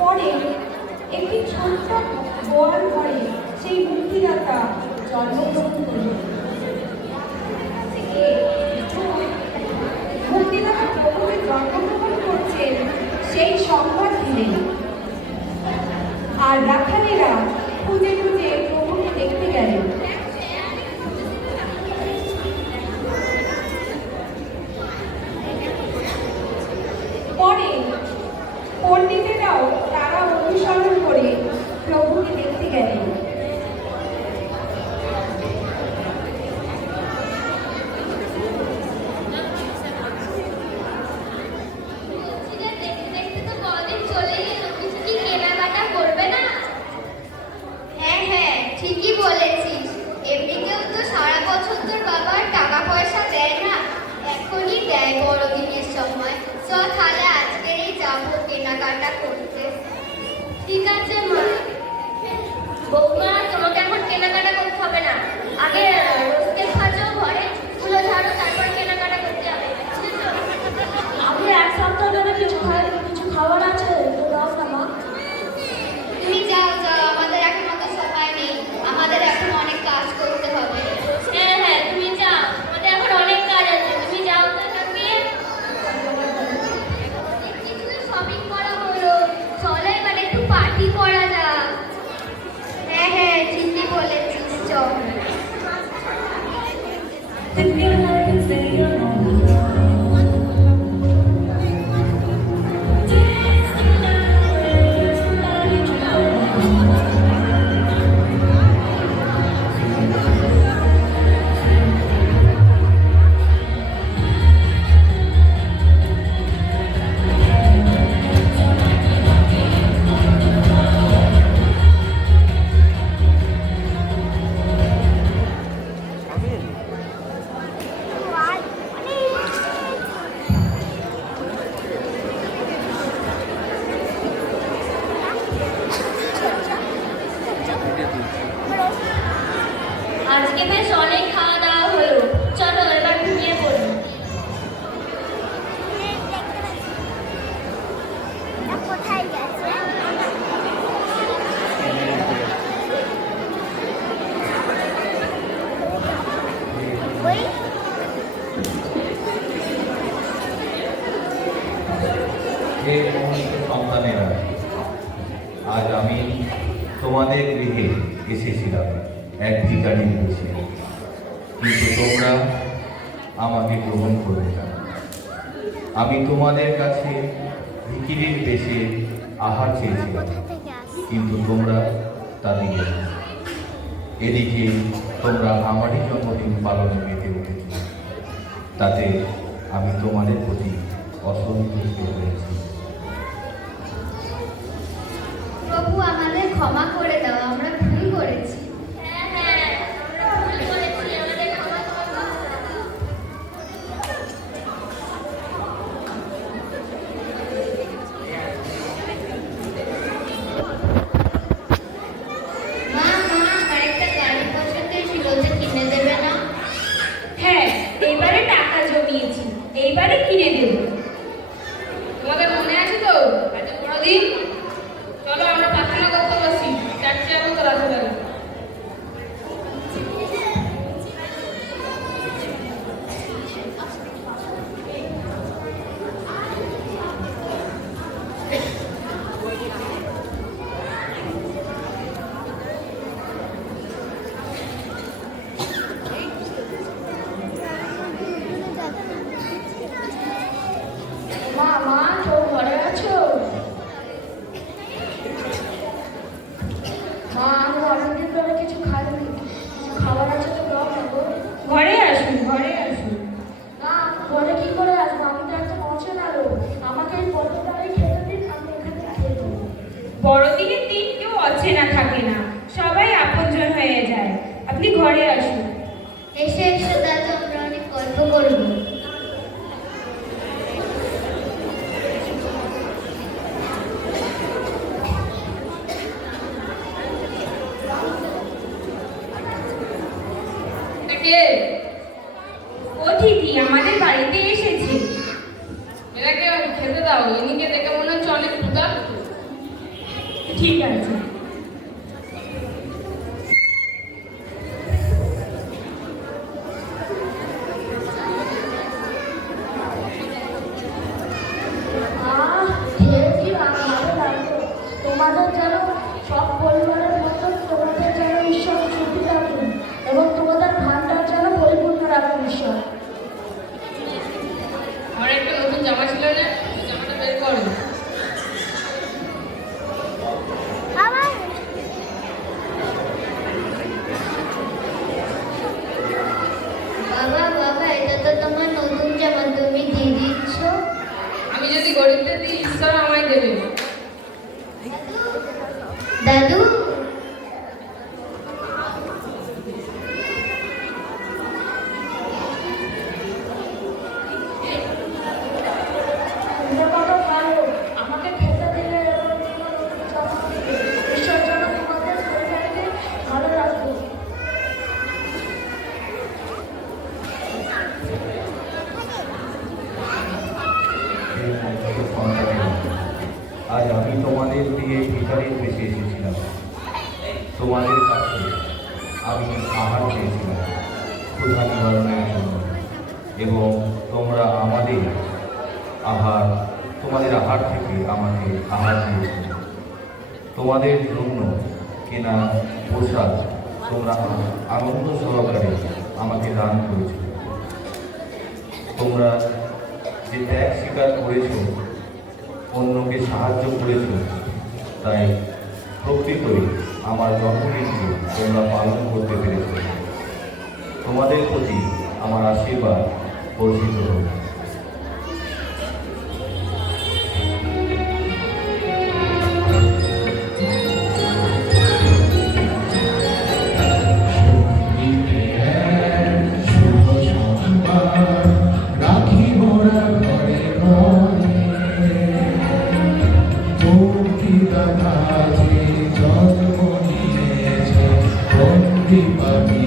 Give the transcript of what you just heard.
পরে একটি ছোট্ট গোয়াল ঘরে সেই মুক্তিদাতা জন্মগ্রহণ করলেন। মুক্তিদাতা প্রভুকে জন্মগ্রহণ করছেন সেই সংবাদ দিলেন, আর রাখালেরা খুঁজে খুঁজে প্রভুকে দেখতে গেলেন। পরে পণ্ডিতেরাও তারা অনুসরণ করে প্রভুকে দেখতে গেলেন। ঠিকই বলেছিস, এমনিতেও তো সারা বছর তোর বাবার টাকা পয়সা দেয় না, এখনই দেয় বড়দিনের সময়। চল তাহলে আজকেরই যাবো কেনাকাটা করতে। ঠিক আছে মা। বৌমা, তোমাকে এখন কেনাকাটা করতে হবে না, আগে রোজকে ভাজো, ঘরে চুলো ঝাড়ো, তারপর কেনাকাটা করতে হবে। আমি এক সপ্তাহ ধরে কিছু খাবার আছে তো দাও না মা। তুমি যাও যাও, আমাদের এখন অত সময় নেই, আমাদের এখন অনেক কাজ করতে হবে। হ্যাঁ হ্যাঁ, তুমি যাও, আমাদের এখন অনেক কাজ আছে, তুমি যাও তো। কিছু শপিং করা হলো, চলো এবার একটু পার্টি করা যাক। হ্যাঁ হ্যাঁ, ঠিকই বলেছিস, চল। আজকে বেশ অনেক খাওয়া দাওয়া হলো, চলো এবার ঘুমিয়ে পড়ি। কোথায় গেছে? সন্তানেরা, আজ আমি তোমাদের গৃহে এসেছিলাম এক ভিখারির বেশে, কিন্তু তোমরা আমাকে গ্রহণ করবে না। আমি তোমাদের কাছে ভিখিরির বেশে আহার চেয়েছিলাম, কিন্তু তোমরা তা দিলে না। এদিকে তোমরা আমারই জন্মদিন পালনে মেতে উঠেছ, তাতে আমি তোমাদের প্রতি অসন্তুষ্ট হয়েছি। প্রভু, আমাদের ক্ষমা করে দাও, আমরা ভুল করেছি। হ্যাঁ হ্যাঁ, আমরা ভুল করেছি, আমাদের ক্ষমা করে দাও। মা মা, আমার একটা গাড়ি পছন্দের ছিল, যে কিনে দেবে না? হ্যাঁ, এইবারে টাকা জমিয়েছি, এইবারে কিনে দেব। তোমাদের মনে আছে তো আজ বড়দিন? চলো আমরা প্রার্থনা করতে বসি, চারটে যাবো তো রাতে বেলা। মা মা, কেউ ঘরে আছো? মা, আমি অনেকদিন ধরে কিছু খাইনি, কিছু খাবার আছে তো দাও না গো। ঘরে আসুন, ঘরে আসুন। না, ঘরে কি করে আসবো, আমি তো একদম অচেনা লোক, আমাকে এই বড়টাই খেতে দিন, আমি এখানে খেয়ে দেবো। বড়দিনের দিন কেউ অচেনা থাকে না, সবাই আপনজন হয়ে যায়। আপনি ঘরে আসুন। এসে এসে দাদা, আমরা অনেক গল্প করবো। কে? অতিথি আমাদের বাড়িতে এসেছে। এনাকে খেতে দাও, ইনিকে দেখে মনে হচ্ছে অনেক ক্ষুধা। ঠিক আছে। খেয়ে কি ভালো লাগলো। তোমাদের যেন সব পরিবারের মতো তোমাদের যেন ঈশ্বর সুখী রাখুন এবং তোমাদের ভান্ডার যেন পরিপূর্ণ রাখুন ঈশ্বর। আমার একটা নতুন জামা ছিল না, ওই জামাটা বের করো। বাবা বাবা, এটা তো তোমার নতুন জামা, তুমি দিয়ে দিচ্ছ। আমি যদি গরিবদের দিই, ঈশ্বর আমায় দেবে। দাদু, তোমরা কত ভালো, আমাকে খেতে দিলে এবং তোমার নতুন জামা দিলে। ঈশ্বর যেন তোমাদের পরিবারকে ভালো রাখুন। আজ আমি তোমাদের দিয়ে ভিখারির বেশি এসেছিলাম। তোমাদের কাছে আমি আহার চেয়েছিলাম ক্ষুধা নিবারণের জন্য, এবং তোমরা তোমাদের আহার থেকে আমাকে আহার দিয়েছিল। তোমাদের জন্য কেনা পোশাক তোমরা আনন্দ সহকারে আমাকে দান করেছ। তোমরা যে ত্যাগ স্বীকার করেছ, অন্যকে সাহায্য করেছ, তাই প্রকৃতই আমার জন্মদিনকে তোমরা পালন করতে পেরেছ। তোমাদের প্রতি আমার আশীর্বাদ বর্ষিত হোক। রাখি মোরা ঘরে ঘরে, মুক্তি দাতা যে জন্ম নিয়েছে বন্দি পাবি